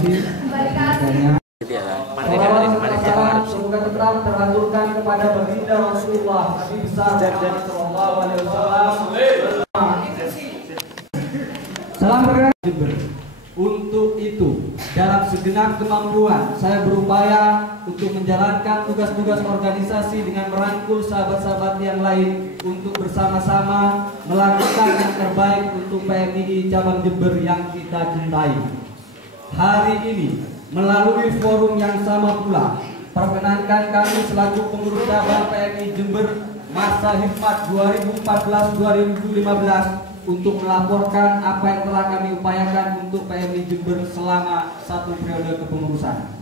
kasih. Semoga tetap terlanjutkan kepada baginda Rasulullah Nabi besar dan Sallallahu Alaihi Wasallam. Salam bergerak Jember. Untuk itu, dalam segenap kemampuan, saya berupaya untuk menjalankan tugas-tugas organisasi dengan merangkul sahabat-sahabat yang lain untuk bersama-sama melakukan yang terbaik untuk PMII Cabang Jember yang kita cintai. Hari ini, melalui forum yang sama pula, perkenankan kami selaku pengurus cabang PMII Jember masa hikmat 2014-2015 untuk melaporkan apa yang telah kami upayakan untuk PMII Jember selama 1 periode kepengurusan.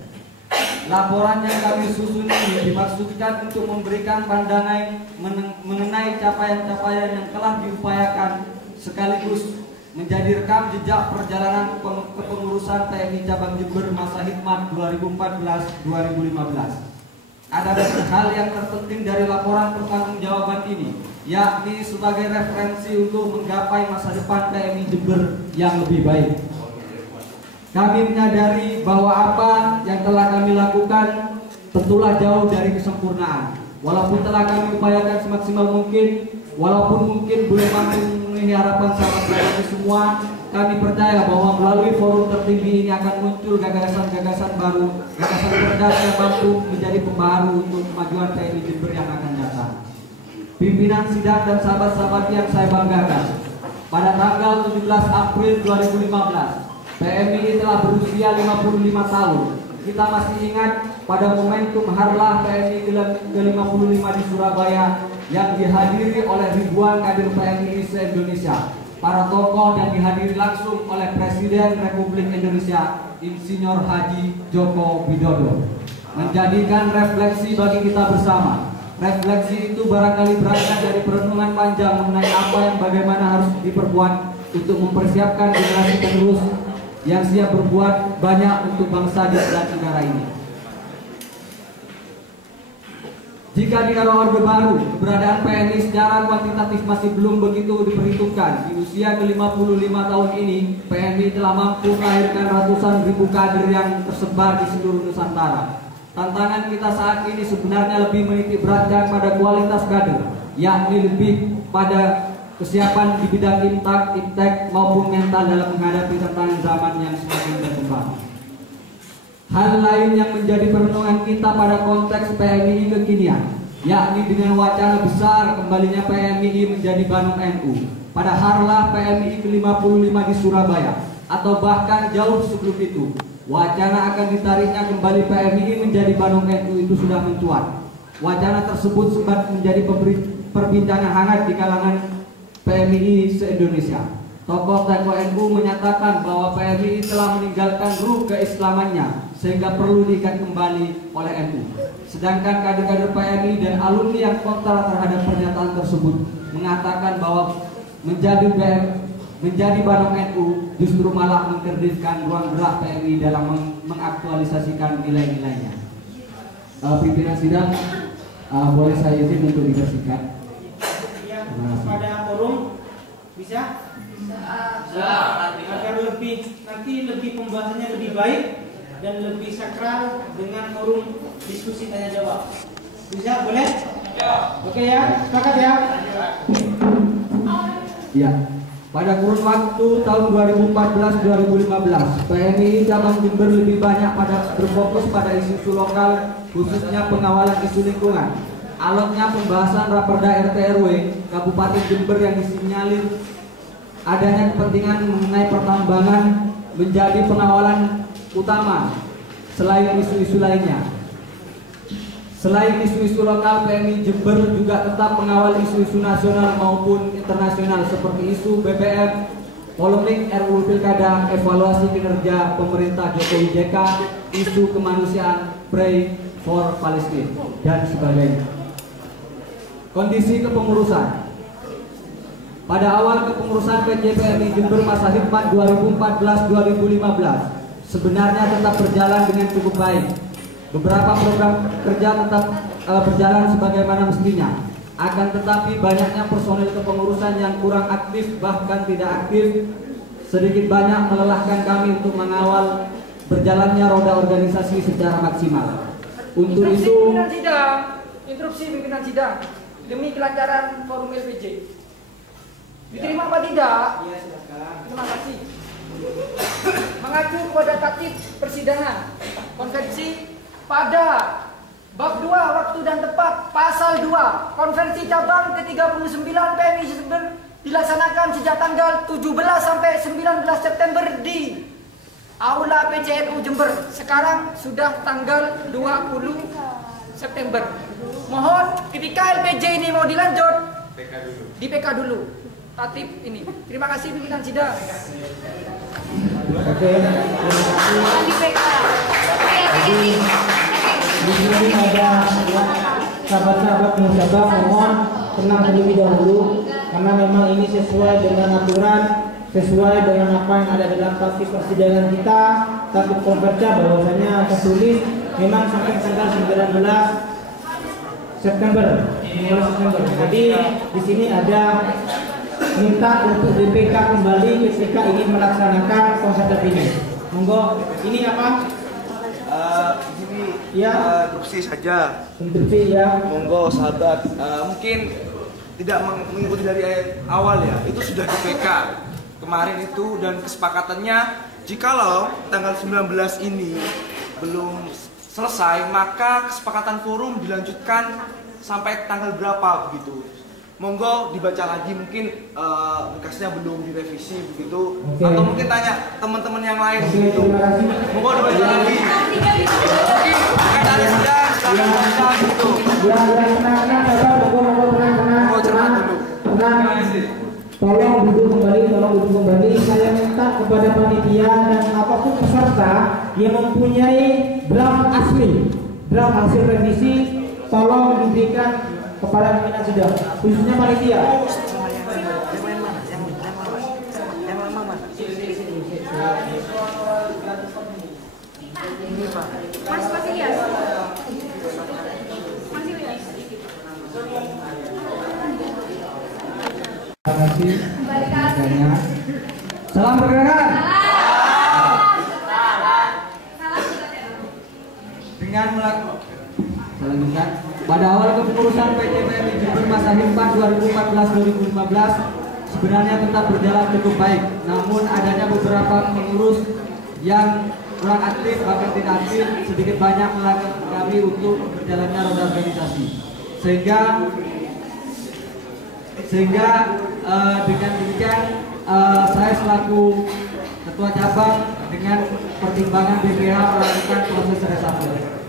Laporan yang kami susun ini dimaksudkan untuk memberikan pandangan mengenai capaian-capaian yang telah diupayakan sekaligus menjadi rekam jejak perjalanan kepengurusan PMII Cabang Jember masa hikmat 2014-2015. Ada banyak hal yang terpenting dari laporan pertanggungjawaban ini, yakni sebagai referensi untuk menggapai masa depan PMII Jember yang lebih baik. Kami menyadari bahwa apa yang telah kami lakukan tentulah jauh dari kesempurnaan. Walaupun telah kami upayakan semaksimal mungkin, walaupun mungkin belum mampu memenuhi harapan sahabat-sahabat semua, kami percaya bahwa melalui forum tertinggi ini akan muncul gagasan-gagasan baru, gagasan cerdas yang mampu menjadi pembaharu untuk kemajuan PMII Jember yang akan datang. Pimpinan sidang dan sahabat-sahabat yang saya banggakan, pada tanggal 17 April 2015, PMII telah berusia 55 tahun. Kita masih ingat pada momentum Harlah PMII ke-55 di Surabaya yang dihadiri oleh ribuan kader PMII se-Indonesia, para tokoh dan dihadiri langsung oleh Presiden Republik Indonesia Insinyur Haji Joko Widodo, menjadikan refleksi bagi kita bersama. Refleksi itu barangkali berangkat dari perenungan panjang mengenai apa yang bagaimana harus diperbuat untuk mempersiapkan generasi penerus yang siap berbuat banyak untuk bangsa dan negara ini. Jika di era Orde Baru, keberadaan PMII secara kuantitatif masih belum begitu diperhitungkan, di usia ke-55 tahun ini, PMII telah mampu melahirkan ratusan ribu kader yang tersebar di seluruh Nusantara. Tantangan kita saat ini sebenarnya lebih menitik beratkan pada kualitas kader, yakni lebih pada kesiapan di bidang iptek maupun mental dalam menghadapi tantangan zaman yang semakin berkembang. Hal lain yang menjadi perenungan kita pada konteks PMII kekinian, yakni dengan wacana besar kembalinya PMII menjadi Banung NU pada Harlah PMII ke-55 di Surabaya, atau bahkan jauh sebelum itu, wacana akan ditariknya kembali PMII menjadi Banung NU itu sudah mencuat. Wacana tersebut sempat menjadi perbincangan hangat di kalangan PMII se-Indonesia. Tokoh-tokoh NU menyatakan bahwa PMII telah meninggalkan ruh keislamannya sehingga perlu diikat kembali oleh NU. Sedangkan kader-kader PMII dan alumni yang kontra terhadap pernyataan tersebut mengatakan bahwa menjadi Banung NU justru malah mengkerdilkan ruang gerak PMII dalam mengaktualisasikan nilai-nilainya. Pimpinan sidang, boleh saya izin untuk dibersihkan. Pada forum bisa agar nanti lebih pembahasannya lebih baik dan lebih sakral dengan forum diskusi tanya jawab. Bisa, boleh? Ya. Oke ya, sepakat ya? Ya. Pada kurun waktu tahun 2014-2015, PMII Cabang Jember lebih banyak berfokus pada isu-isu lokal, khususnya pengawalan isu lingkungan. Alotnya pembahasan Raperda RT/RW Kabupaten Jember yang disinyalir adanya kepentingan mengenai pertambangan menjadi pengawalan utama selain isu-isu lainnya. Selain isu-isu lokal, PMII Jember juga tetap mengawal isu-isu nasional maupun internasional seperti isu BBM, polemik RUU Pilkada, evaluasi kinerja pemerintah Jokowi JK, isu kemanusiaan, Pray for Palestine, dan sebagainya. Kondisi kepengurusan. Pada awal kepengurusan PMII Jember masa hikmat 2014-2015 sebenarnya tetap berjalan dengan cukup baik. Beberapa program kerja tetap berjalan sebagaimana mestinya. Akan tetapi banyaknya personil kepengurusan yang kurang aktif bahkan tidak aktif sedikit banyak melelahkan kami untuk mengawal berjalannya roda organisasi secara maksimal. Untuk Instruksi itu, pimpinan sidang, instruksi pimpinan sidang demi kelancaran forum LPJ. Diterima apa tidak? Iya, silakan. Terima kasih. Mengacu pada tatib persidangan konvensi pada bab 2 waktu dan tempat pasal 2 konvensi cabang ke-39 PMI Jember dilaksanakan sejak tanggal 17 sampai 19 September di Aula PCNU Jember. Sekarang sudah tanggal 20 September. Mohon ketika LPJ ini mau dilanjut di PK dulu. Tatip ini. Terima kasih pimpinan sidang. Oke, terima kasih. Di PK. Di sini ada sahabat-sahabat musabah, mohon tenang terlebih dahulu karena memang ini sesuai dengan aturan, sesuai dengan apa yang ada dalam tatib persidangan kita, tatib konverja bahwasanya tertulis memang sampai tanggal 19 September. Jadi di sini ada minta untuk DPK kembali ketika ingin melaksanakan konser ini. Monggo, ini apa? Di sini Ya. instruksi saja. Instruksi ya. Monggo sahabat, mungkin tidak mengikuti dari awal ya. Itu sudah di PK kemarin itu dan kesepakatannya jikalau tanggal 19 ini belum selesai maka kesepakatan forum dilanjutkan sampai tanggal berapa begitu. Monggo dibaca lagi mungkin bekasnya belum direvisi begitu. Oke. Atau mungkin tanya teman-teman yang lain Oke, begitu. terima kasih. Monggo dibaca lagi. Mungkin bukan dari sidang, silakan baca gitu. Ya, tenang, Bapak, monggo tenang. Monggo cermat dulu. Tenang. Tolong duduk kembali. Saya minta kepada panitia dan apapun peserta yang mempunyai draft asli, draft hasil revisi, tolong diberikan kepada pimpinan sidang, khususnya panitia. Mas Ilyas. Mas Ilyas. terima kasih. Adanya. Salam pergerakan. Dengan melakukan selanjutnya pada awal kepengurusan PCPMI Jember masa himpan 2014-2015 sebenarnya tetap berjalan cukup baik, namun adanya beberapa pengurus yang kurang aktif bahkan tidak aktif sedikit banyak melarang kami untuk berjalannya roda organisasi sehingga dengan demikian saya selaku ketua cabang dengan pertimbangan BPH melakukan proses reshuffle.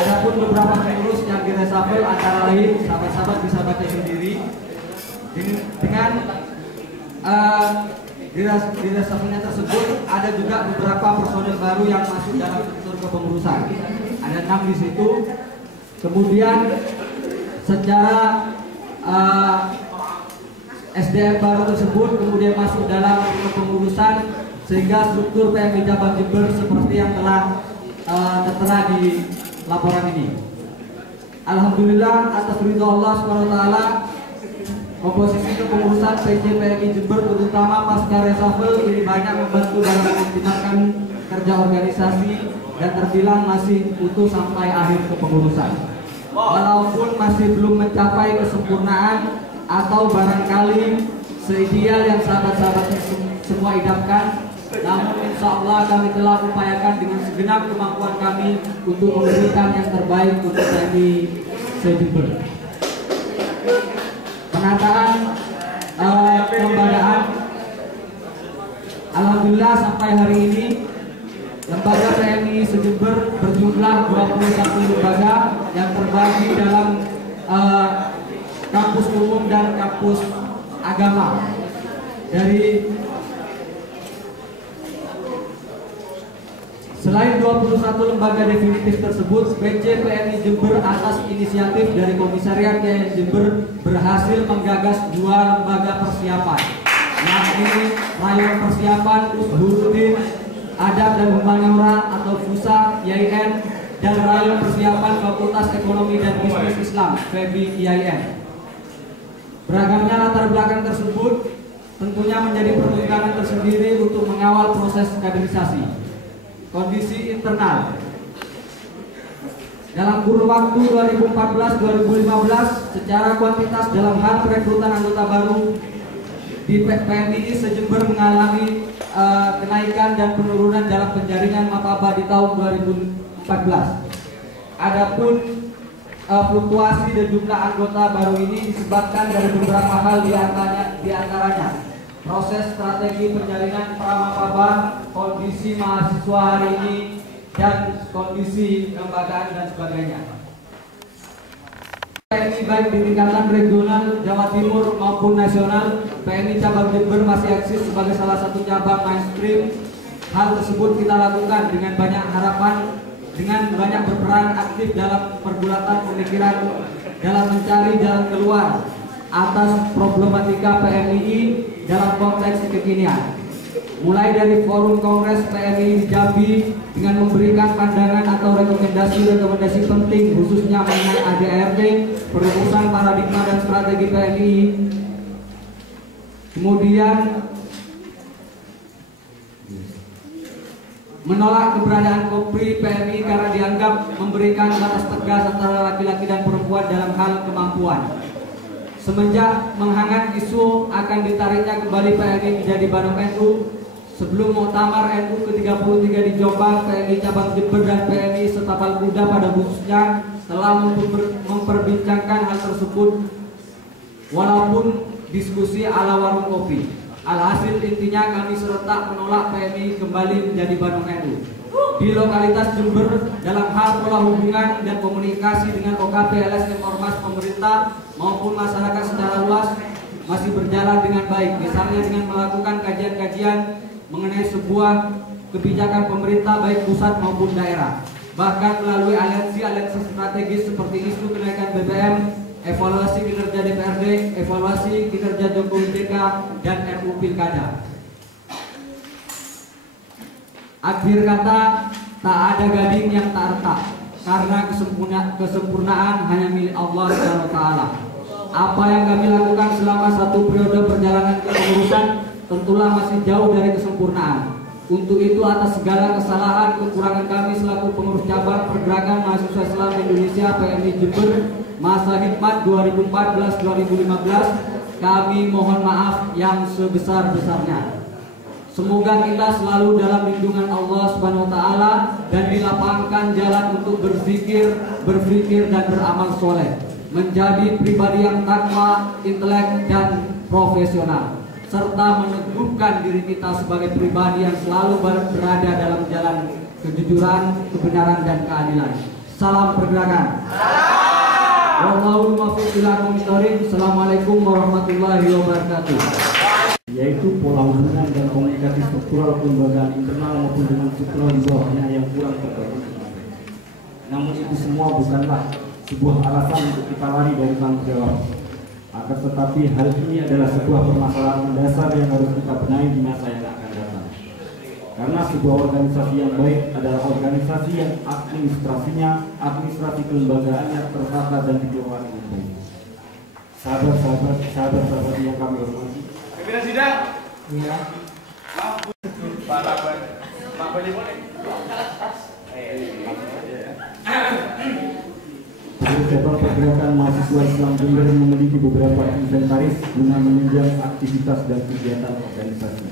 Adapun beberapa pengurus yang direshuffle antara lain sahabat-sahabat bisa baca sendiri dengan di reshuffle-nya tersebut ada juga beberapa personil baru yang masuk dalam struktur kepengurusan. Ada 6 di situ. Kemudian secara SDM baru tersebut kemudian masuk dalam kepengurusan sehingga struktur PMI Cabang Jember seperti yang telah tertera di laporan ini. Alhamdulillah atas ridho Allah SWT, komposisi kepengurusan PCPMI Jember terutama pasca reshuffle ini banyak membantu dalam mengoptimalkan kerja organisasi dan terbilang masih utuh sampai akhir kepengurusan. Walaupun masih belum mencapai kesempurnaan atau barangkali seideal yang sahabat-sahabat semua idamkan, namun insya Allah kami telah upayakan dengan segenap kemampuan kami untuk memberikan yang terbaik untuk PMI Jember. Penataan kelembagaan, alhamdulillah sampai hari ini lembaga PMI Jember berjumlah 21 lembaga yang terbagi dalam kampus umum dan kampus agama. Selain 21 lembaga definitif tersebut, PCPMI Jember atas inisiatif dari Komisariat KM Jember berhasil menggagas 2 lembaga persiapan, yakni Rayon Persiapan Usburuddin Adab dan Humaniora atau FUSA IAIN dan Rayon Persiapan Fakultas Ekonomi dan Bisnis Islam FEBI IAIN. Beragamnya latar belakang tersebut tentunya menjadi pertimbangan tersendiri untuk mengawal proses kaderisasi. kondisi internal. Dalam kurun waktu 2014-2015, secara kuantitas dalam hal perekrutan anggota baru di PMII se-Jember mengalami kenaikan dan penurunan dalam penjaringan mapaba di tahun 2014. Adapun fluktuasi dan jumlah anggota baru ini disebabkan dari beberapa hal di antaranya proses strategi penjaringan pramapaba, kondisi mahasiswa hari ini, dan kondisi kelembagaan dan sebagainya. PMI baik di tingkatan regional Jawa Timur maupun nasional, PMI cabang Jember masih eksis sebagai salah satu cabang mainstream. Hal tersebut kita lakukan dengan banyak harapan, dengan banyak berperan aktif dalam pergulatan pemikiran dalam mencari jalan keluar atas problematika PMII dalam konteks kekinian. Mulai dari forum kongres PMII di Jambi dengan memberikan pandangan atau rekomendasi penting khususnya mengenai ADART, perumusan paradigma dan strategi PMII. Kemudian menolak keberadaan Kopri PMI karena dianggap memberikan batas tegas antara laki-laki dan perempuan dalam hal kemampuan. Semenjak menghangat isu akan ditariknya kembali PMI menjadi Bandung NU, sebelum Muktamar NU ke-33 di Jombang, PMI cabang Jember dan PMI Setapal Kuda pada khususnya telah memperbincangkan hal tersebut walaupun diskusi ala warung kopi. Alhasil intinya kami serentak menolak PMI kembali menjadi Bandung NU. Di lokalitas Jember dalam hal pola hubungan dan komunikasi dengan OKP, LSM, Ormas, pemerintah maupun masyarakat secara luas masih berjalan dengan baik. Misalnya dengan melakukan kajian-kajian mengenai sebuah kebijakan pemerintah baik pusat maupun daerah. Bahkan melalui aliansi strategis seperti isu kenaikan BBM, evaluasi kinerja DPRD, evaluasi kinerja Jokowi JK, dan RUU Pilkada. Akhir kata, tak ada gading yang tak retak, karena kesempurnaan hanya milik Allah SWT. Apa yang kami lakukan selama satu periode perjalanan kepengurusan tentulah masih jauh dari kesempurnaan. Untuk itu atas segala kesalahan kekurangan kami selaku pengurus cabang Pergerakan Mahasiswa Islam Indonesia PMI Jember masa hikmat 2014-2015, kami mohon maaf yang sebesar-besarnya. Semoga kita selalu dalam lindungan Allah Subhanahu wa taala dan dilapangkan jalan untuk berzikir, berpikir dan beramal soleh, menjadi pribadi yang takwa, intelek dan profesional, serta meneguhkan diri kita sebagai pribadi yang selalu berada dalam jalan kejujuran, kebenaran dan keadilan. Salam pergerakan. Assalamualaikum warahmatullahi wabarakatuh. Yaitu pola hubungan dan komunikasi struktural kelembagaan internal maupun dengan struktural di bawahnya yang kurang terbangun. Namun itu semua bukanlah sebuah alasan untuk kita lari dari tanggung jawab. Akan tetapi hal ini adalah sebuah permasalahan mendasar yang harus kita benahi di masa yang akan datang. Karena sebuah organisasi yang baik adalah organisasi yang administrasi kelembagaannya tertata dan dikelola dengan baik. Sahabat-sahabat yang kami hormati. Pimpinan sidang. Iya. Pak boleh. Cabang Pergerakan Mahasiswa Islam Jember memiliki beberapa inventaris guna menunjang aktivitas dan kegiatan organisasi.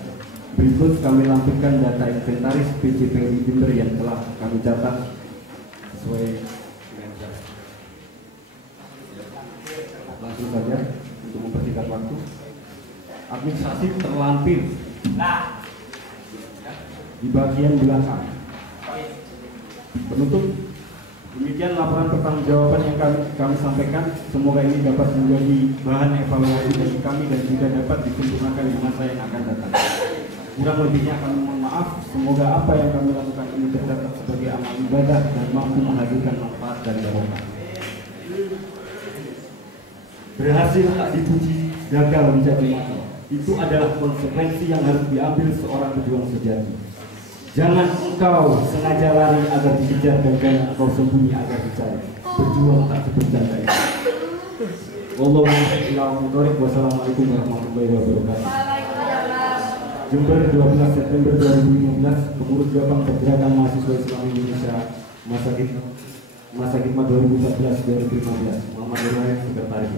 Berikut kami lampirkan data inventaris PCPI Jember yang telah kami catat sesuai dengan jadwal. Langsung saja untuk mempersingkat waktu. Administrasi terlampir di bagian belakang. Penutup. Demikian laporan pertanggungjawaban yang kami sampaikan. Semoga ini dapat menjadi bahan evaluasi bagi kami dan juga dapat disempurnakan di masa yang akan datang. Kurang lebihnya kami mohon maaf. Semoga apa yang kami lakukan ini tercatat sebagai amal ibadah dan mampu menghasilkan manfaat dan barokah. Berhasil tak dipuji, gagal menjadi mati. Itu adalah konsekuensi yang harus diambil seorang pejuang sejati. Jangan engkau sengaja lari agar dikejar dan jangan engkau sembunyi agar dicari. Berjuang tak sebercanda itu. Wassalamualaikum warahmatullahi wabarakatuh. Jember 12 September 2015, pengurus cabang Pergerakan Mahasiswa Islam Indonesia masa khidmat 2014-2015, Muhammad Nurul, Sekretaris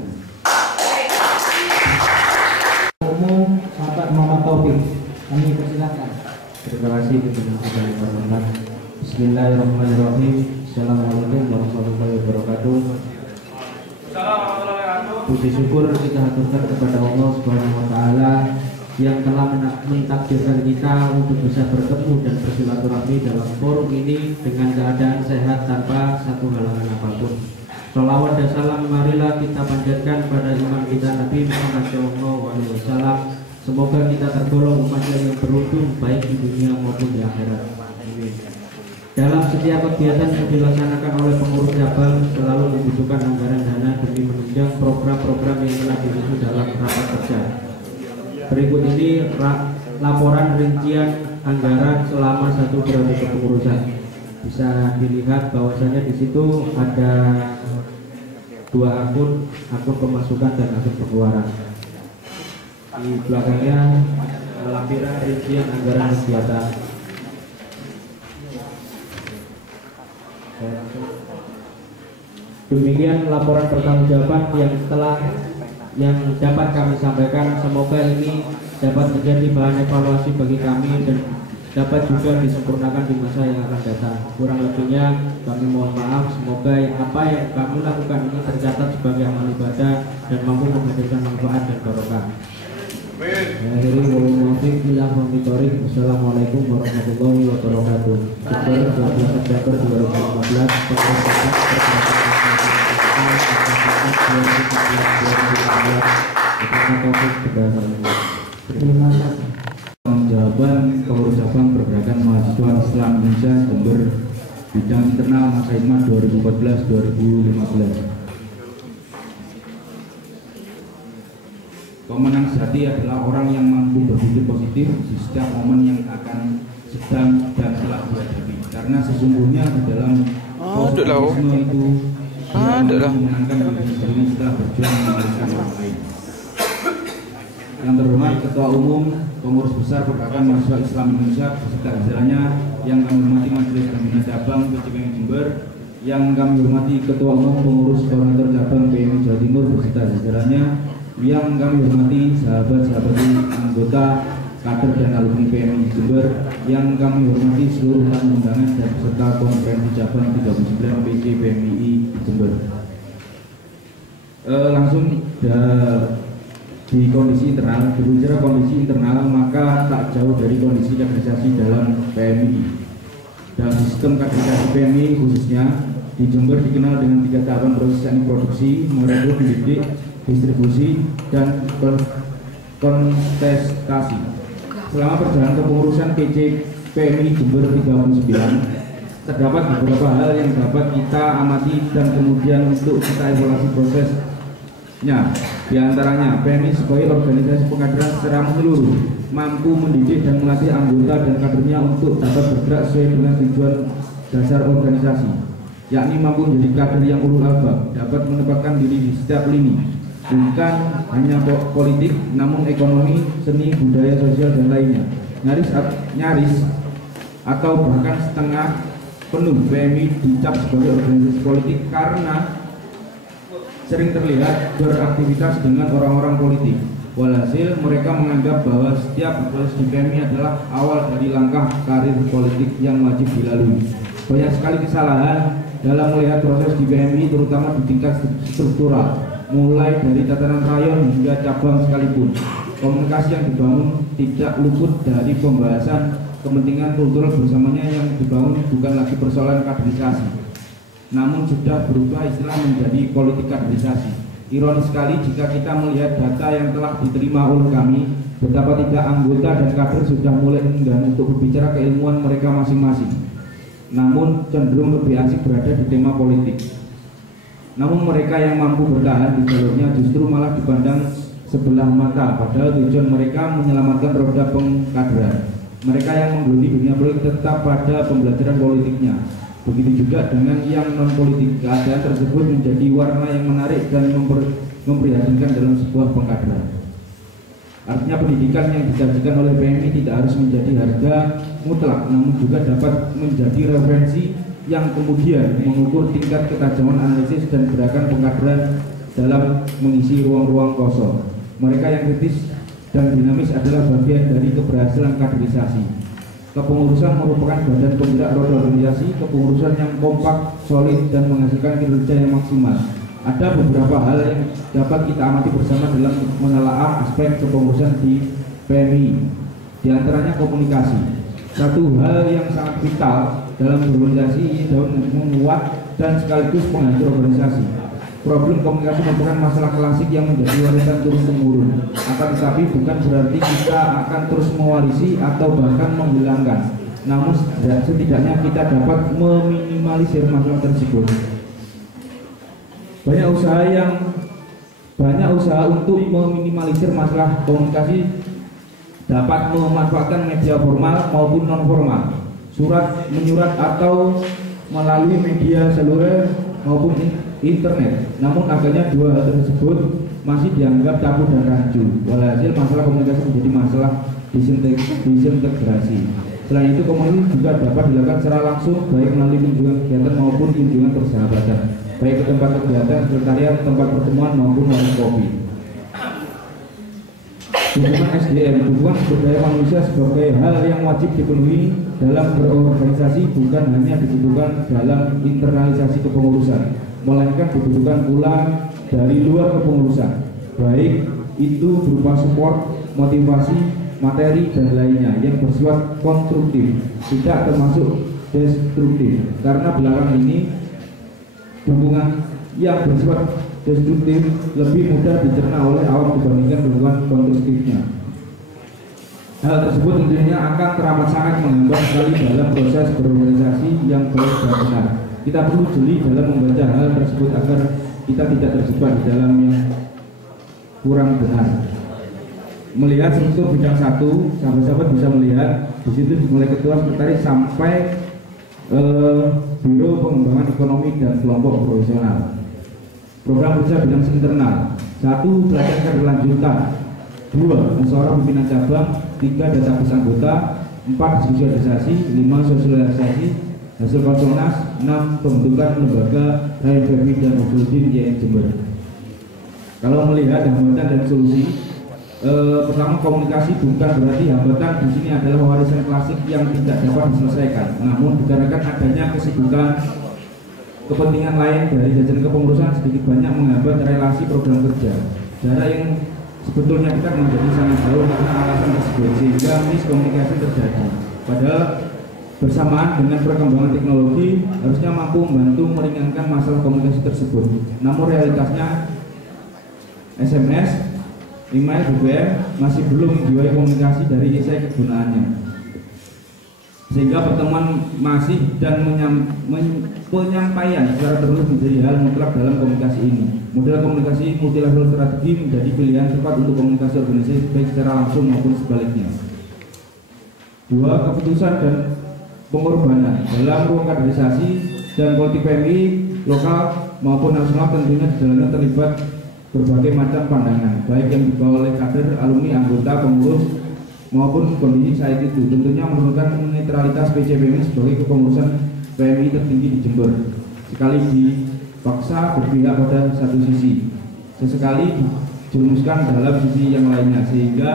Umum sahabat Muhammad Taufik, kami persilakan. Terima kasih pimpinan acara yang berhormat. Bismillahirrahmanirrahim. Assalamualaikum warahmatullahi wabarakatuh. Puji syukur kita haturkan kepada Allah Subhanahu wa taala yang telah mentakdirkan kita untuk bisa bertemu dan bersilaturahmi dalam forum ini dengan keadaan sehat tanpa satu halangan apapun. Shalawat dan salam marilah kita panjatkan pada imam kita Nabi Muhammad SAW. Semoga kita tergolong umatnya yang beruntung baik di dunia maupun di akhirat. Amin. Dalam setiap kegiatan yang dilaksanakan oleh pengurus cabang selalu membutuhkan anggaran dana demi menunjang program-program yang telah disusun dalam rapat kerja. Berikut ini laporan rincian anggaran selama satu periode kepengurusan. Bisa dilihat bahwasanya di situ ada dua akun pemasukan dan akun pengeluaran. Di belakangnya lampiran rincian anggaran kegiatan. Demikian laporan pertanggungjawaban yang dapat kami sampaikan. Semoga ini dapat menjadi bahan evaluasi bagi kami dan dapat juga disempurnakan di masa yang akan datang. Kurang lebihnya kami mohon maaf. Semoga apa yang kami lakukan ini tercatat sebagai amal ibadah dan mampu menghadirkan manfaat dan barokah. Assalamualaikum warahmatullahi wabarakatuh. Jember 12 September 2015. Jawaban pengurus cabang Pergerakan Mahasiswa Islam Indonesia Jember bidang internal masa khidmat 2014-2015. Pemenang sejati adalah orang yang mampu berpikir positif di setiap momen yang akan sedang dan telah dihadapi. Karena sesungguhnya di dalam positivisme itu memenangkan diri sendiri setelah berjuang mengalahkan orang lain. Yang terhormat Ketua Umum Pengurus Besar Pergerakan Mahasiswa Islam Indonesia beserta jajarannya, yang kami hormati Majelis Pembina Cabang PCPM Jember, yang kami hormati Ketua Umum Pengurus Koordinator Cabang PMI Jawa Timur beserta jajarannya, yang kami hormati sahabat-sahabat anggota kader dan alumni PMI Jember, yang kami hormati seluruh tamu undangan dan peserta konferensi cabang 39 PC PMI Jember. Langsung di kondisi internal, berbicara kondisi internal, maka tak jauh dari kondisi kaderisasi dalam PMI. Dalam sistem kaderisasi PMI khususnya di Jember dikenal dengan 3 tahapan proses yakni produksi, merekrut, mendidik, distribusi, dan kontestasi. Selama perjalanan kepengurusan PC PMI Jember 39, terdapat beberapa hal yang dapat kita amati dan kemudian untuk kita evaluasi prosesnya. Di antaranya, PMI sebagai organisasi pengkaderan secara menyeluruh mampu mendidik dan melatih anggota dan kadernya untuk dapat bergerak sesuai dengan tujuan dasar organisasi, yakni mampu menjadi kader yang ulul albab, dapat menempatkan diri di setiap lini, bukan hanya politik, namun ekonomi, seni, budaya, sosial, dan lainnya. Nyaris atau bahkan setengah penuh PMI dicap sebagai organisasi politik karena sering terlihat beraktivitas dengan orang-orang politik. Walhasil mereka menganggap bahwa setiap proses di PMI adalah awal dari langkah karir politik yang wajib dilalui. Banyak sekali kesalahan dalam melihat proses di PMI, terutama di tingkat struktural, mulai dari tatanan rayon hingga cabang sekalipun. Komunikasi yang dibangun tidak luput dari pembahasan kepentingan kultural bersamanya yang dibangun bukan lagi persoalan kaderisasi, namun sudah berubah istilah menjadi politik kaderisasi. Ironis sekali jika kita melihat data yang telah diterima oleh kami, betapa tidak anggota dan kader sudah mulai enggan untuk berbicara keilmuan mereka masing-masing, namun cenderung lebih asik berada di tema politik. Namun mereka yang mampu bertahan di jalurnya justru malah dipandang sebelah mata, padahal tujuan mereka menyelamatkan roda pengkaderan. Mereka yang menggeluti dunia politik tetap pada pembelajaran politiknya. Begitu juga dengan yang non-politik, keadaan tersebut menjadi warna yang menarik dan memprihatinkan dalam sebuah pengkaderan. Artinya pendidikan yang disajikan oleh PMI tidak harus menjadi harga mutlak, namun juga dapat menjadi referensi yang kemudian mengukur tingkat ketajaman analisis dan gerakan pengkaderan dalam mengisi ruang-ruang kosong. Mereka yang kritis dan dinamis adalah bagian dari keberhasilan kaderisasi. Kepengurusan merupakan badan penggerak roda organisasi, kepengurusan yang kompak, solid, dan menghasilkan kinerja yang maksimal. Ada beberapa hal yang dapat kita amati bersama dalam menelaah aspek kepengurusan di PMI. Di antaranya komunikasi. Satu hal yang sangat vital dalam berorganisasi dapat menguat dan sekaligus menghancur organisasi. Problem komunikasi merupakan masalah klasik yang menjadi warisan turun-temurun. Akan tetapi bukan berarti kita akan terus mewarisi atau bahkan menghilangkan. Namun setidaknya kita dapat meminimalisir masalah tersebut. Banyak usaha untuk meminimalisir masalah komunikasi dapat memanfaatkan media formal maupun non formal, menyurat atau melalui media seluler maupun internet. Namun agaknya dua hal tersebut masih dianggap tabu dan rancu. Walhasil masalah komunikasi menjadi masalah disintegrasi. Selain itu, komunikasi juga dapat dilakukan secara langsung, baik melalui kunjungan kegiatan maupun kunjungan persahabatan, baik ke tempat kegiatan, sekretariat, tempat pertemuan maupun warung kopi. Dukungan SDM, dukungan sumber daya manusia sebagai hal yang wajib dipenuhi dalam berorganisasi, bukan hanya dibutuhkan dalam internalisasi kepengurusan, melainkan dibutuhkan pula dari luar kepengurusan, baik itu berupa support, motivasi, materi, dan lainnya yang bersifat konstruktif, tidak termasuk destruktif. Karena belakangan ini dukungan yang bersifat destruktif lebih mudah dicerna oleh awam dibandingkan dukungan konstruktifnya. Hal tersebut tentunya akan teramat sangat menghambat sekali dalam proses berorganisasi yang baik dan benar. Kita perlu jeli dalam membaca hal tersebut agar kita tidak terjebak di dalam yang kurang benar. Melihat struktur bidang 1, sahabat-sahabat bisa melihat di situ mulai ketua sekretaris sampai Biro Pengembangan Ekonomi dan kelompok profesional. Program kerja bidang internal: 1. Pelatihan kader lanjutan, 2. Musyawarah pimpinan cabang, 3. Database anggota, 4. Diskusi organisasi, 5. Sosialisasi hasil konsolnas, 6. Pembentukan lembaga Ryan Fermi dan Usuludin YN Jember. Kalau melihat hambatan dan solusi, pertama, komunikasi bukan berarti hambatan di sini adalah warisan klasik yang tidak dapat diselesaikan. Namun dikarenakan adanya kesibukan kepentingan lain dari jajaran kepengurusan sedikit banyak menghambat relasi program kerja. Jarak yang sebetulnya kita menjadi sangat jauh karena alasan tersebut, sehingga miskomunikasi terjadi. Padahal bersamaan dengan perkembangan teknologi harusnya mampu membantu meringankan masalah komunikasi tersebut. Namun realitasnya SMS, email, BBM masih belum menjiwai komunikasi dari isi kegunaannya, sehingga pertemuan masih dan penyampaian secara terus menjadi hal mutlak dalam komunikasi ini. Model komunikasi multilevel strategi menjadi pilihan tepat untuk komunikasi organisasi baik secara langsung maupun sebaliknya. 2. Keputusan dan pengorbanan dalam ruang kaderisasi dan politik PMI lokal maupun nasional tentunya di dalamnya terlibat berbagai macam pandangan, baik yang dibawa oleh kader, alumni, anggota, pengurus maupun kondisi saat itu. Tentunya menurunkan netralitas PCPMI sebagai kepengurusan PMI tertinggi di Jember. Sekali dipaksa berpihak pada satu sisi, sesekali dijerumuskan dalam sisi yang lainnya, sehingga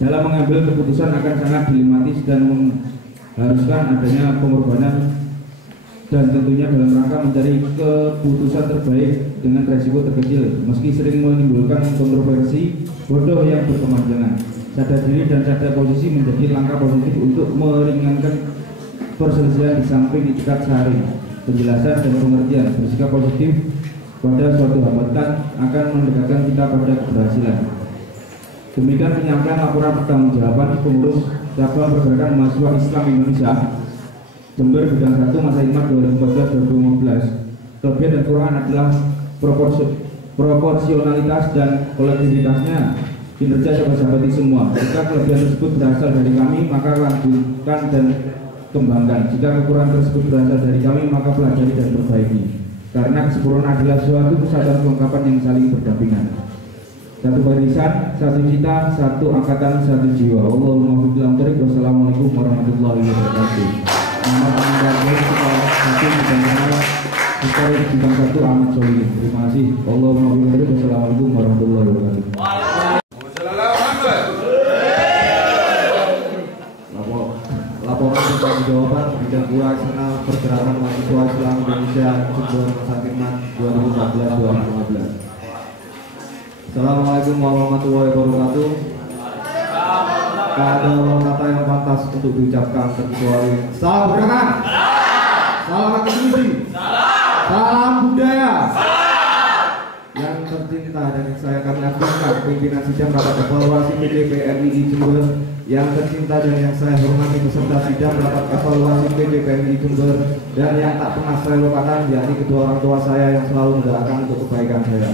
dalam mengambil keputusan akan sangat dilematis dan mengharuskan adanya pengorbanan dan tentunya dalam rangka mencari keputusan terbaik dengan resiko terkecil, meski sering menimbulkan kontroversi bodoh yang berkepanjangan. Sadar diri dan sadar posisi menjadi langkah positif untuk meringankan perselisihan di samping itikat sehari, penjelasan dan pengertian. Bersikap positif pada suatu hambatan akan mendekatkan kita pada keberhasilan. Demikian penyampaian laporan pertanggungjawaban pengurus cabang pergerakan mahasiswa Islam Indonesia Jember bidang 1 masa hikmat 2014-2015. Kelebihan dan kekurangan adalah proporsionalitas dan kolektivitasnya kinerja sahabat-sahabat semua. Jika kelebihan tersebut berasal dari kami, maka lanjutkan dan kembangkan. Jika kekurangan tersebut berasal dari kami, maka pelajari dan perbaiki. Karena kesempurnaan adalah suatu kesatuan kelengkapan yang saling berdampingan. satu barisan, satu cita, satu angkatan, satu jiwa. Allahumma barik. Wassalamualaikum warahmatullahi wabarakatuh. Nama Anda Kepala Satu Bidang Historik Bidang 1 Ahmad Solihin. Terima kasih. Allahumma barik. Wassalamualaikum warahmatullahi wabarakatuh. Laporan tentang jawaban bidang 2 eksternal pergerakan mahasiswa Islam Indonesia Jember Sakitman 2014-2015. Assalamualaikum warahmatullahi wabarakatuh. Tak ada kata yang pantas untuk diucapkan terkecuali salam gerakan, salam akademisi, salam budaya. Yang tercinta dan yang saya kami agungkan pimpinan sidang rapat evaluasi PJPMI Jember. Yang tercinta dan yang saya hormati peserta sidang rapat evaluasi PJPMI Jember. Dan yang tak pernah saya lupakan yakni kedua orang tua saya yang selalu mendoakan untuk kebaikan saya.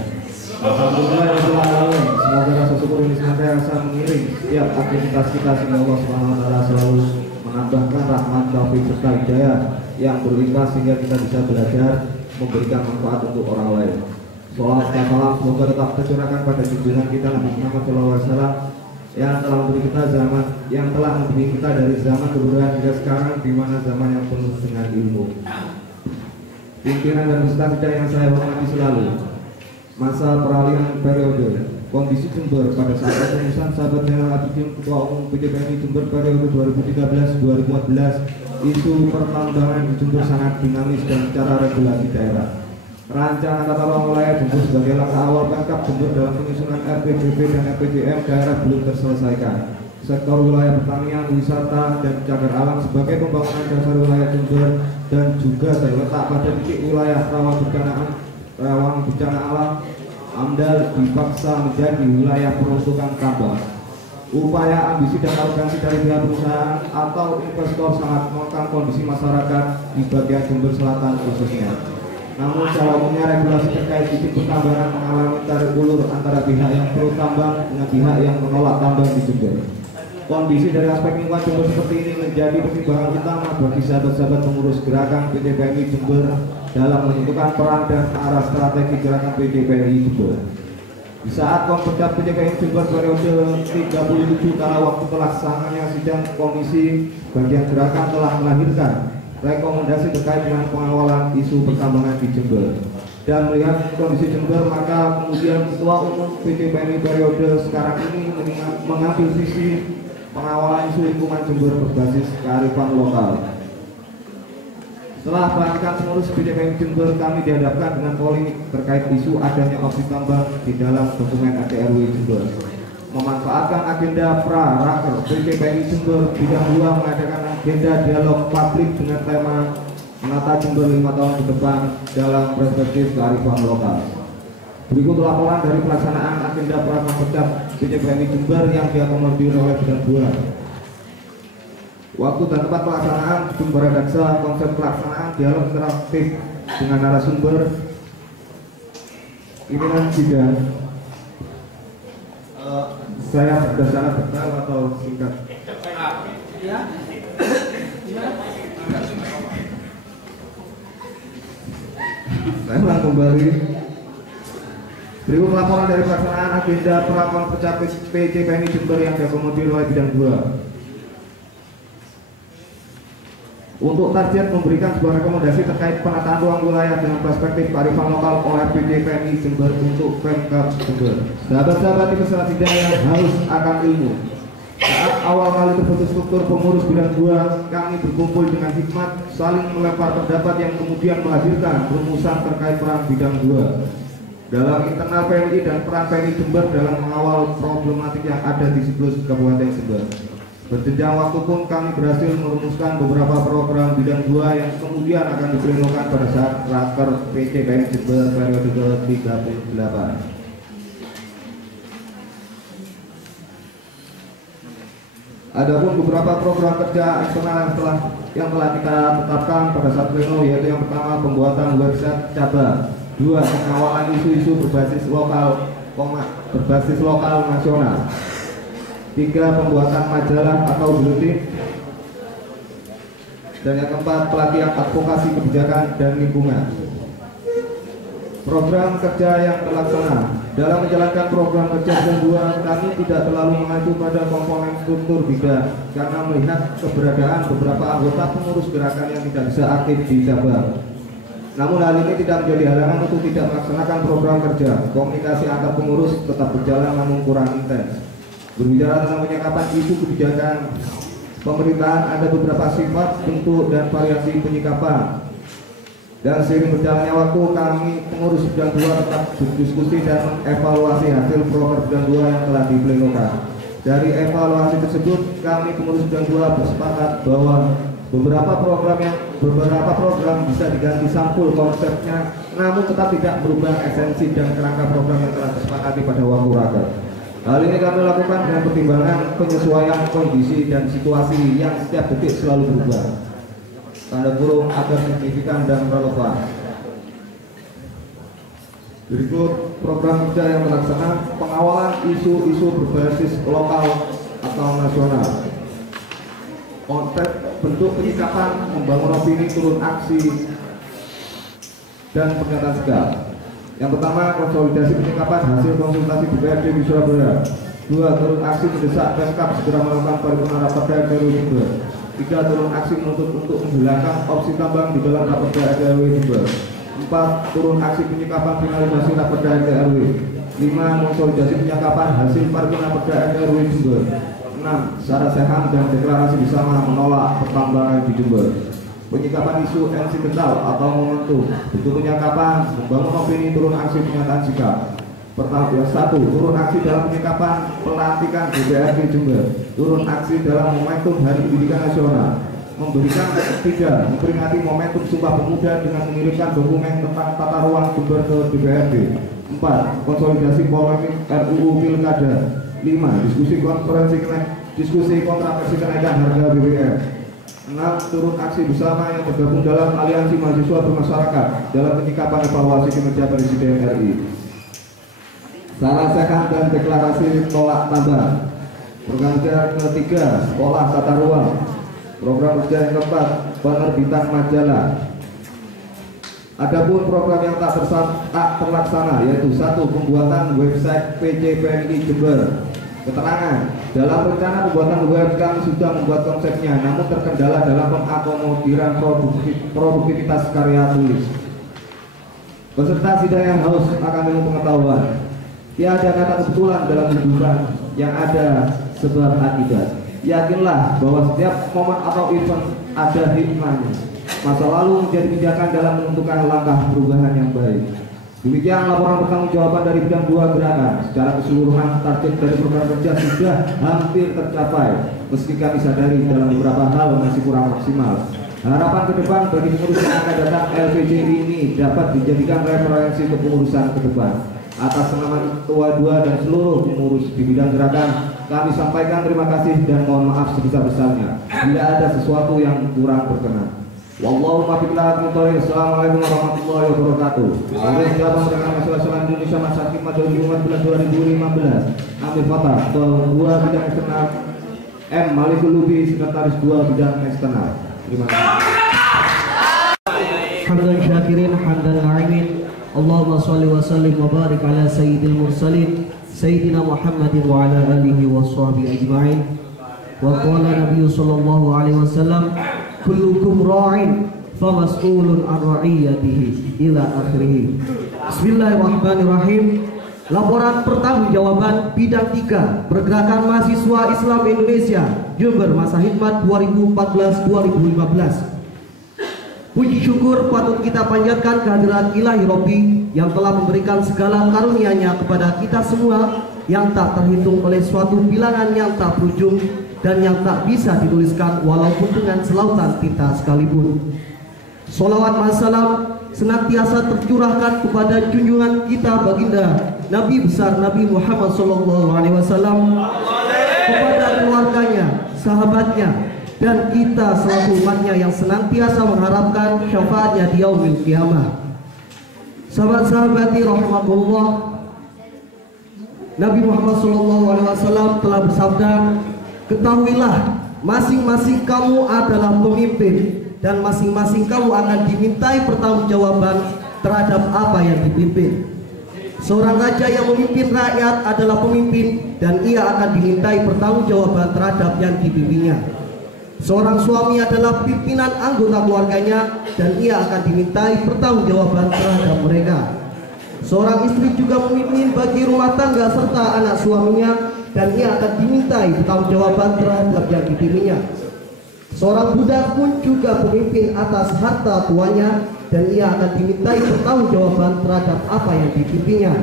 Alhamdulillah ya Rabbil. Semoga rasa syukur ini senantiasa mengiring setiap aktivitas kita sehingga Allah Subhanahu wa taala selalu menambahkan rahmat, taufik serta hidayah yang berlimpah sehingga kita bisa belajar memberikan manfaat untuk orang lain. Sholawat dan salam semoga tetap tercurahkan pada junjungan kita Nabi Muhammad SAW yang telah memberi kita dari zaman kebodohan hingga sekarang di mana zaman yang penuh dengan ilmu. Pimpinan dan peserta sidang yang saya hormati selalu. Masa peralihan periode kondisi Jember pada saat rumusan sahabat Zainal Abidin Ketua Umum PJPMI Jember periode 2013-2014, isu pertambangan di Jember sangat dinamis dan secara regulasi daerah. Rancangan tata ruang wilayah Jember sebagai langkah awal Pemkab Jember dalam penyusunan RPJP dan RPJM daerah belum terselesaikan. Sektor wilayah pertanian, wisata, dan cagar alam sebagai pembangunan dasar wilayah Jember dan juga terletak pada titik wilayah rawan bencana alam AMDAL dipaksa menjadi wilayah peruntukan tambang. Upaya ambisi dan arogansi dari pihak perusahaan atau investor sangat mengekang kondisi masyarakat di bagian Jember Selatan khususnya. Namun secara umumnya regulasi terkait izin pertambangan mengalami tarik ulur antara pihak yang pro tambang dengan pihak yang menolak tambang di Jember. Kondisi dari aspek lingkungan Jember seperti ini menjadi pertimbangan utama bagi sahabat-sahabat pengurus gerakan PJPMI Jember dalam menentukan peran dan arah strategi gerakan PJPMI Jember. Di saat Konpecap PJPMI Jember periode 37 kala waktu pelaksananya sidang komisi bagian gerakan telah melahirkan rekomendasi terkait dengan pengawalan isu pertambangan di Jember. Dan melihat kondisi Jember, maka kemudian Ketua Umum PJPMI periode sekarang ini mengambil visi pengawalan isu lingkungan Jember berbasis kearifan lokal. Setelah pelantikan pengurus PJPMI Jember, kami dihadapkan dengan polemik terkait isu adanya opsi tambang di dalam dokumen ADRW Jember. Memanfaatkan agenda pra-raker PJPMI Jember bidang 2 mengadakan agenda dialog publik dengan tema menata Jember 5 tahun ke depan dalam perspektif kearifan lokal. Berikut laporan dari pelaksanaan agenda pra-raker PJPMI Jember yang diakomodir oleh bidang 2. Waktu dan tempat pelaksanaan gedung Baradaksa, konsep pelaksanaan dialog interaktif dengan narasumber. Inilah jeda. Saya berdasarkan detail atau singkat? Ya. Saya ulang kembali. Berikut laporan dari pelaksanaan agenda pelakon pecapai PJPMI Jember yang diakomodir oleh bidang 2. Untuk target memberikan sebuah rekomendasi terkait penataan ruang wilayah dengan perspektif kearifan lokal oleh PJPMI Jember untuk Pemkab Jember. Sahabat-sahabat di peserta sidang yang harus akan ilmu. Saat awal kali terbentuk struktur pengurus bidang 2, kami berkumpul dengan hikmat saling melempar pendapat yang kemudian menghasilkan rumusan terkait peran bidang 2 dalam internal PMI dan peran PMI Jember dalam mengawal problematik yang ada di siklus Kabupaten Jember. Berjenjang waktu pun kami berhasil merumuskan beberapa program bidang 2 yang kemudian akan diperlukan pada saat raker PJPMI Jember periode ke-38. Adapun beberapa program kerja eksternal yang telah kita tetapkan pada saat pleno, yaitu yang pertama pembuatan website cabang, 2 pengawalan isu-isu berbasis lokal nasional, 3 pembuatan majalah atau buletin, dan yang keempat pelatihan advokasi kebijakan dan lingkungan. Program kerja yang terlaksana. Dalam menjalankan program kerja bidang 2, kami tidak terlalu mengacu pada komponen struktur bidang karena melihat keberadaan beberapa anggota pengurus gerakan yang tidak bisa aktif di cabang. Namun hal ini tidak menjadi halangan untuk tidak melaksanakan program kerja. Komunikasi antar pengurus tetap berjalan namun kurang intens. Berbicara tentang penyikapan isu kebijakan pemerintahan, ada beberapa sifat, bentuk, dan variasi penyikapan. Dan seiring berjalannya waktu, kami pengurus bidang 2 tetap berdiskusi dan mengevaluasi hasil proker bidang 2 yang telah diplenokan. Dari evaluasi tersebut, kami pengurus bidang 2 bersepakat bahwa beberapa program bisa diganti sampul konsepnya, namun tetap tidak berubah esensi dan kerangka program yang telah disepakati pada waktu raker. Hal ini kami lakukan dengan pertimbangan penyesuaian kondisi dan situasi yang setiap detik selalu berubah. Tanda kurung agar signifikan dan relevan. Berikut program kerja yang terlaksana: pengawalan isu-isu berbasis lokal atau nasional. Konsep bentuk penyikapan, membangun opini, turun aksi, dan pernyataan sikap. Yang pertama, konsolidasi penyikapan hasil konsultasi DPRD di Surabaya. 2. Turun aksi mendesak Pemkab segera melakukan paripurna rapat DPRD Jember. 3. Turun aksi menuntut untuk menghilangkan opsi tambang di dalam rapat DPRD Jember. 4. Turun aksi penyikapan finalisasi rapat DPRD RW. 5. Konsolidasi penyikapan hasil paripurna rapat DPRD RW Jember. 6. Secara sehat dan deklarasi bersama menolak pertambangan di Jember. Penyikapan isu insidental atau momentum. Bentuk penyikapan, membangun opini, turun aksi, pernyataan sikap. Pertama, 1. Turun aksi dalam penyikapan pelantikan DPRD Jember. Turun aksi dalam momentum Hari Pendidikan Nasional. Memberikan 3. Memperingati momentum Sumpah Pemuda dengan mengirimkan dokumen tentang tata ruang Jember ke DPRD. 4. Konsolidasi polemik RUU Pilkada. 5. Diskusi kontroversi kenaikan harga BBM. 6. Turun aksi bersama yang tergabung dalam aliansi mahasiswa bermasyarakat dalam penyikapan evaluasi kinerja Presiden RI. Salah sehat dan deklarasi tolak tambang. Program kerja ketiga, sekolah tata ruang. Program kerja yang keempat, penerbitan majalah. Adapun program yang tak terlaksana yaitu 1. Pembuatan website PCPNI Jember. Keterangan, dalam rencana pembuatan web kami sudah membuat konsepnya, namun terkendala dalam pengakomodiran produktivitas karya tulis. Peserta sidang yang haus akan ilmu pengetahuan. Tiada kata kebetulan dalam kehidupan, yang ada sebab akibat. Yakinlah bahwa setiap momen atau event ada hikmahnya. Masa lalu menjadi pijakan dalam menentukan langkah perubahan yang baik. Demikian laporan pertanggungjawaban dari bidang 2 gerakan. Secara keseluruhan target dari program kerja sudah hampir tercapai, meski kami sadari dalam beberapa hal masih kurang maksimal. Harapan ke depan bagi pengurus yang akan datang LPJ ini dapat dijadikan referensi kepengurusan ke depan. Atas nama Ketua 2 dan seluruh pengurus di bidang gerakan, kami sampaikan terima kasih dan mohon maaf sebesar-besarnya bila ada sesuatu yang kurang berkenan. Wallahu muwaffiq ila aqwamit thoriq. Assalamualaikum warahmatullahi wabarakatuh. Oleh Jabat Perdagangan Nasional Indonesia Masa Khidmat 2014-2015. Amir Fatah, Ketua Bidang Eksternal. M. Malikul Lubi, Sekretaris 2 Bidang Eksternal. Terima kasih. Hamdan syakirin, hamdan na'imin. Allahumma sholli wa sallim wa barik ala sayyidil mursalin Sayyidina Muhammadin wa ala alihi wa sahbihi ajma'in. Wa qala Nabi sallallahu alaihi wasallam, kullukum ra'in famas'ulun an ra'iyatihi ila akhirih. Bismillahirrahmanirrahim. Laporan pertanggungjawaban bidang 3 Pergerakan Mahasiswa Islam Indonesia Jember Masa Khidmat 2014-2015. Puji syukur patut kita panjatkan kehadirat Ilahi Robbi yang telah memberikan segala karunia-Nya kepada kita semua, yang tak terhitung oleh suatu bilangan yang tak berujung dan yang tak bisa dituliskan walaupun dengan selautan tinta sekalipun. Sholawat wassalam senantiasa tercurahkan kepada junjungan kita baginda Nabi besar Nabi Muhammad SAW, kepada keluarganya, sahabatnya, dan kita selaku umatnya yang senantiasa mengharapkan syafaatnya di yaumil qiyamah. Sahabat-sahabati rahimakumullah, Nabi Muhammad SAW telah bersabda, ketahuilah masing-masing kamu adalah pemimpin dan masing-masing kamu akan dimintai pertanggungjawaban terhadap apa yang dipimpin. Seorang raja yang memimpin rakyat adalah pemimpin dan ia akan dimintai pertanggungjawaban terhadap yang dipimpinnya. Seorang suami adalah pimpinan anggota keluarganya dan ia akan dimintai pertanggungjawaban terhadap mereka. Seorang istri juga memimpin bagi rumah tangga serta anak suaminya dan ia akan dimintai pertanggungjawaban terhadap yang dipimpinnya. Seorang budak pun juga pemimpin atas harta tuannya dan ia akan dimintai pertanggungjawaban terhadap apa yang dipimpinnya.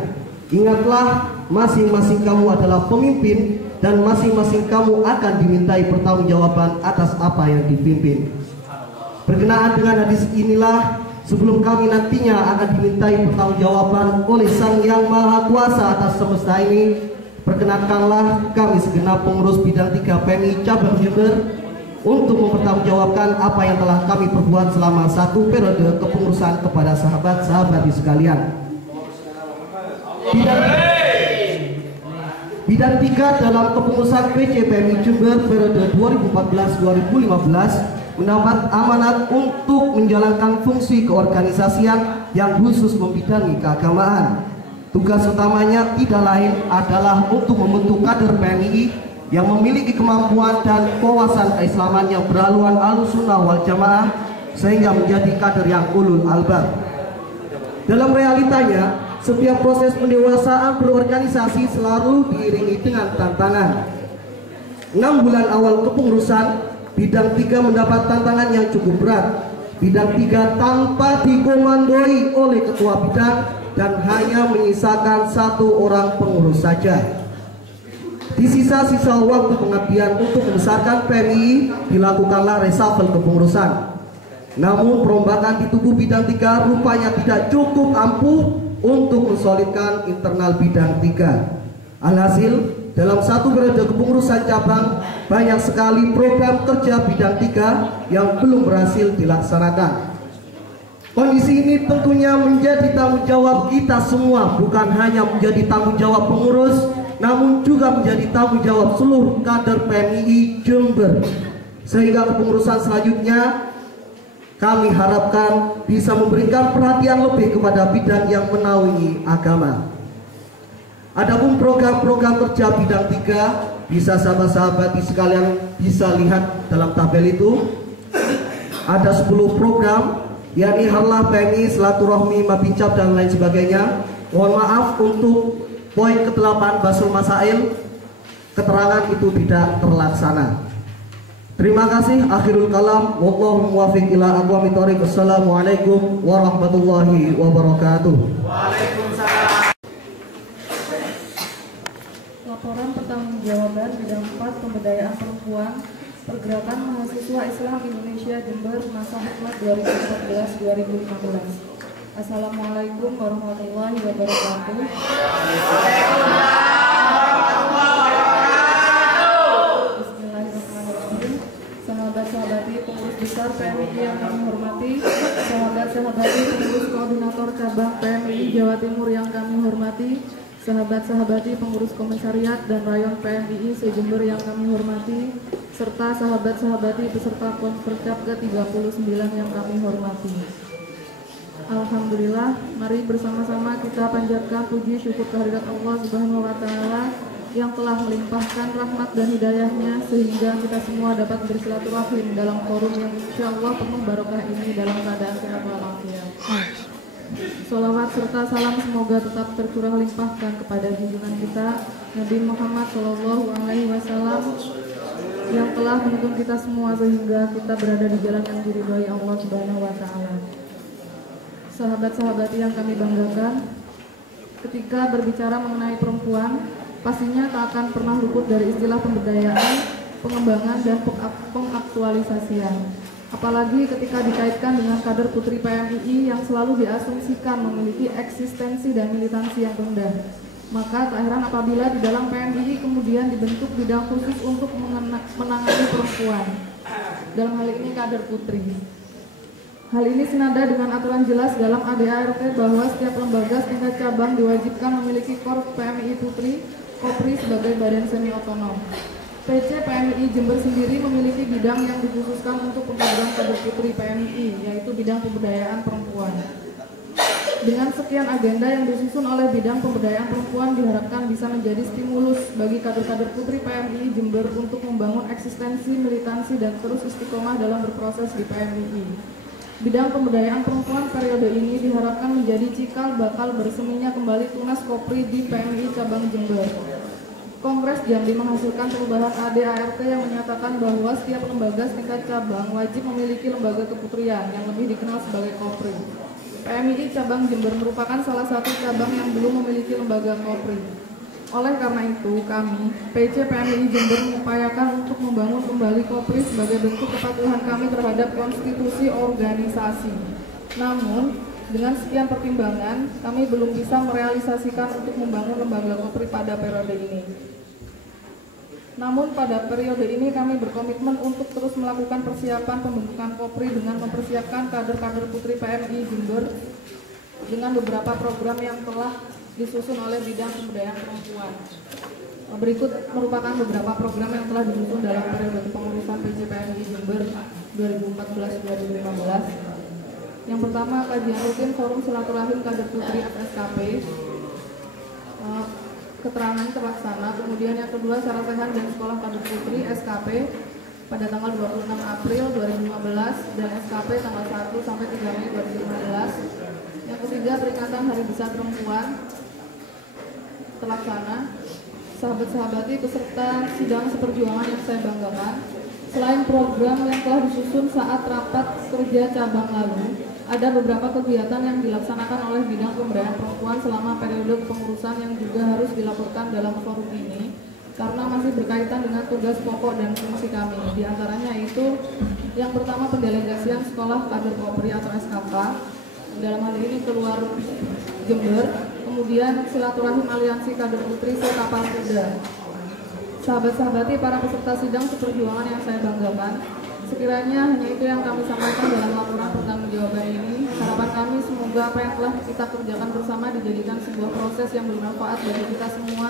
Ingatlah, masing-masing kamu adalah pemimpin dan masing-masing kamu akan dimintai pertanggungjawaban atas apa yang dipimpin. Berkenaan dengan hadis inilah, sebelum kami nantinya akan dimintai pertanggungjawaban oleh Sang Yang Maha Kuasa atas semesta ini, perkenankanlah kami segenap pengurus bidang 3 PMI Cabang Jember untuk mempertanggungjawabkan apa yang telah kami perbuat selama 1 periode kepengurusan kepada sahabat-sahabat sekalian. Bidang 3 dalam kepengurusan PC PMI Jember periode 2014-2015 mendapat amanat untuk menjalankan fungsi keorganisasian yang khusus membidangi keagamaan. Tugas utamanya tidak lain adalah untuk membentuk kader PMI yang memiliki kemampuan dan wawasan keislaman yang berhaluan Ahlussunnah wal Jamaah sehingga menjadi kader yang ulul albab. Dalam realitanya, setiap proses pendewasaan berorganisasi selalu diiringi dengan tantangan. 6 bulan awal kepengurusan, bidang 3 mendapat tantangan yang cukup berat. Bidang 3 tanpa dikomandoi oleh ketua bidang dan hanya menyisakan 1 orang pengurus saja. Di sisa-sisa waktu pengabdian untuk membesarkan PMI, dilakukanlah reshuffle kepengurusan. Namun perombakan di tubuh bidang 3 rupanya tidak cukup ampuh untuk mensolidkan internal bidang 3. Alhasil, dalam 1 periode kepengurusan cabang, banyak sekali program kerja bidang 3 yang belum berhasil dilaksanakan. Kondisi ini tentunya menjadi tanggung jawab kita semua, bukan hanya menjadi tanggung jawab pengurus, namun juga menjadi tanggung jawab seluruh kader PMI Jember. Sehingga kepengurusan selanjutnya kami harapkan bisa memberikan perhatian lebih kepada bidang yang menaungi agama. Adapun program-program kerja bidang 3 bisa sahabat-sahabat sekalian bisa lihat dalam tabel itu. Ada 10 program, yakni Harlah PMI, Silaturahmi, Mabincap dan lain sebagainya. Mohon maaf untuk poin ke-8 Basul Masail, keterangan itu tidak terlaksana. Terima kasih. Akhirul kalam. Wallahu muwaffiq ila aqwamit thoriq. Wassalamualaikum warahmatullahi wabarakatuh. Waalaikumsalam. Laporan pertanggungjawaban bidang 4 pemberdayaan perempuan Pergerakan Mahasiswa Islam Indonesia Jember masa hikmat 2014-2015. Assalamualaikum warahmatullahi wabarakatuh. Bismillahirrahmanirrahim. Sahabat-sahabati pengurus besar PMI yang kami hormati, sahabat-sahabati pengurus koordinator cabang PMI Jawa Timur yang kami hormati, sahabat-sahabati pengurus komisariat dan rayon PMI se-Jember yang kami hormati, serta sahabat-sahabati peserta Konfercap ke-39 yang kami hormati. Alhamdulillah, mari bersama-sama kita panjatkan puji syukur kehadirat Allah Subhanahu wa Ta'ala yang telah melimpahkan rahmat dan hidayahnya sehingga kita semua dapat bersilaturahim dalam forum yang insya Allah penuh barokah ini dalam keadaan sehat walafiat. Salawat serta salam semoga tetap tercurah limpahkan kepada junjungan kita Nabi Muhammad SAW yang telah menuntun kita semua sehingga kita berada di jalan yang diridhai Allah Subhanahu wa Ta'ala. Sahabat-sahabat yang kami banggakan, ketika berbicara mengenai perempuan, pastinya tak akan pernah luput dari istilah pemberdayaan, pengembangan, dan pengaktualisasian. Apalagi ketika dikaitkan dengan kader putri PMII yang selalu diasumsikan memiliki eksistensi dan militansi yang rendah. Maka tak heran apabila di dalam PMII kemudian dibentuk bidang khusus untuk menangani perempuan. Dalam hal ini kader putri. Hal ini senada dengan aturan jelas dalam ADART bahwa setiap lembaga setingkat cabang diwajibkan memiliki Korps PMII Putri, Kopri sebagai badan semi otonom. PC PMII Jember sendiri memiliki bidang yang dikhususkan untuk pemberdayaan kader putri PMII, yaitu bidang pemberdayaan perempuan. Dengan sekian agenda yang disusun oleh bidang pemberdayaan perempuan diharapkan bisa menjadi stimulus bagi kader-kader putri PMII Jember untuk membangun eksistensi, militansi, dan terus istiqomah dalam berproses di PMII. Bidang pemberdayaan perempuan periode ini diharapkan menjadi cikal bakal berseminya kembali Tunas Kopri di PMII Cabang Jember. Kongres Jambi menghasilkan perubahan ADART yang menyatakan bahwa setiap lembaga setingkat cabang wajib memiliki lembaga keputrian yang lebih dikenal sebagai Kopri. PMII Cabang Jember merupakan salah satu cabang yang belum memiliki lembaga Kopri. Oleh karena itu, kami, PC PMII Jember mengupayakan untuk membangun kembali Kopri sebagai bentuk kepatuhan kami terhadap konstitusi organisasi. Namun, dengan sekian pertimbangan, kami belum bisa merealisasikan untuk membangun lembaga Kopri pada periode ini. Namun pada periode ini kami berkomitmen untuk terus melakukan persiapan pembentukan Kopri dengan mempersiapkan kader-kader putri PMII Jember dengan beberapa program yang telah disusun oleh bidang pemberdayaan perempuan. Berikut merupakan beberapa program yang telah disusun dalam periode kepengurusan PC PMII Jember 2014-2015. Yang pertama, kajian rutin forum silaturahim kader putri FSKP, keterangan terlaksana. Kemudian yang kedua, sarasehan dan sekolah kader putri SKP pada tanggal 26 April 2015 dan SKP tanggal 1 sampai 3 Mei 2015. Yang ketiga, peringatan Hari Besar Perempuan terlaksana. Sahabat-sahabati peserta sidang seperjuangan yang saya banggakan, selain program yang telah disusun saat rapat kerja cabang lalu, ada beberapa kegiatan yang dilaksanakan oleh bidang pemberdayaan perempuan selama periode kepengurusan yang juga harus dilaporkan dalam forum ini karena masih berkaitan dengan tugas pokok dan fungsi kami. Di antaranya itu yang pertama, pendelegasian sekolah kader Kopri atau SKK, dalam hal ini keluar Jember. Kemudian silaturahim aliansi kader putri Sekapal Kuda. Sahabat-sahabati para peserta sidang seperjuangan yang saya banggakan, sekiranya hanya itu yang kami sampaikan dalam laporan pertanggungjawaban ini. Harapan kami semoga apa yang telah kita kerjakan bersama dijadikan sebuah proses yang bermanfaat bagi kita semua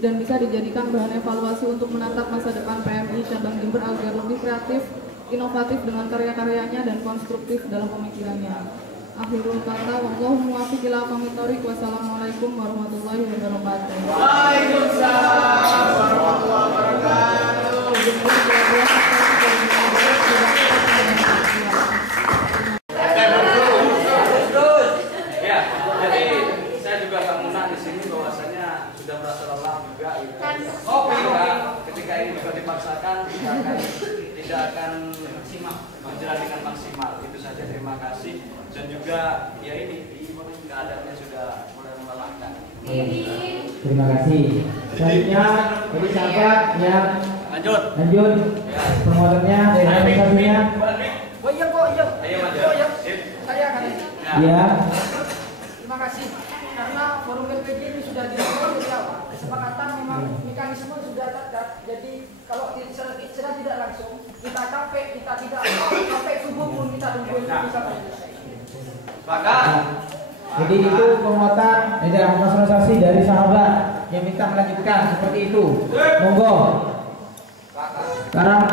dan bisa dijadikan bahan evaluasi untuk menatap masa depan PMII Cabang Jember agar lebih kreatif, inovatif dengan karya-karyanya dan konstruktif dalam pemikirannya. Akhirul kata, wallahu muwaffiq ila aqwamit thoriq. Wassalamualaikum warahmatullahi wabarakatuh. Waalaikumsalam warahmatullahi wabarakatuh. Ya, jadi saya juga Kang di sini bahwasanya sudah merasa lelah juga itu. Ketika ini juga dipaksakan tidak akan berjalan dengan maksimal. Itu saja, terima kasih. Dan juga ya ini keadaannya sudah mulai melelahkan. Terima kasih. Selanjutnya dari sahabat yang lanjut promotornya dari organisasinya. Oh iya kok, iya. Oh iya. Saya akan. Iya. Terima kasih karena forum LPG ini sudah dilakukan dari awal. Kesepakatan memang mekanisme sudah ada. Jadi kalau secara tidak langsung kita capek, kita tidak sampai subuh pun kita tunggu itu bisa selesai. Jadi itu penguatan organisasi dari sahabat yang minta melanjutkan seperti itu. Monggo. Sekarang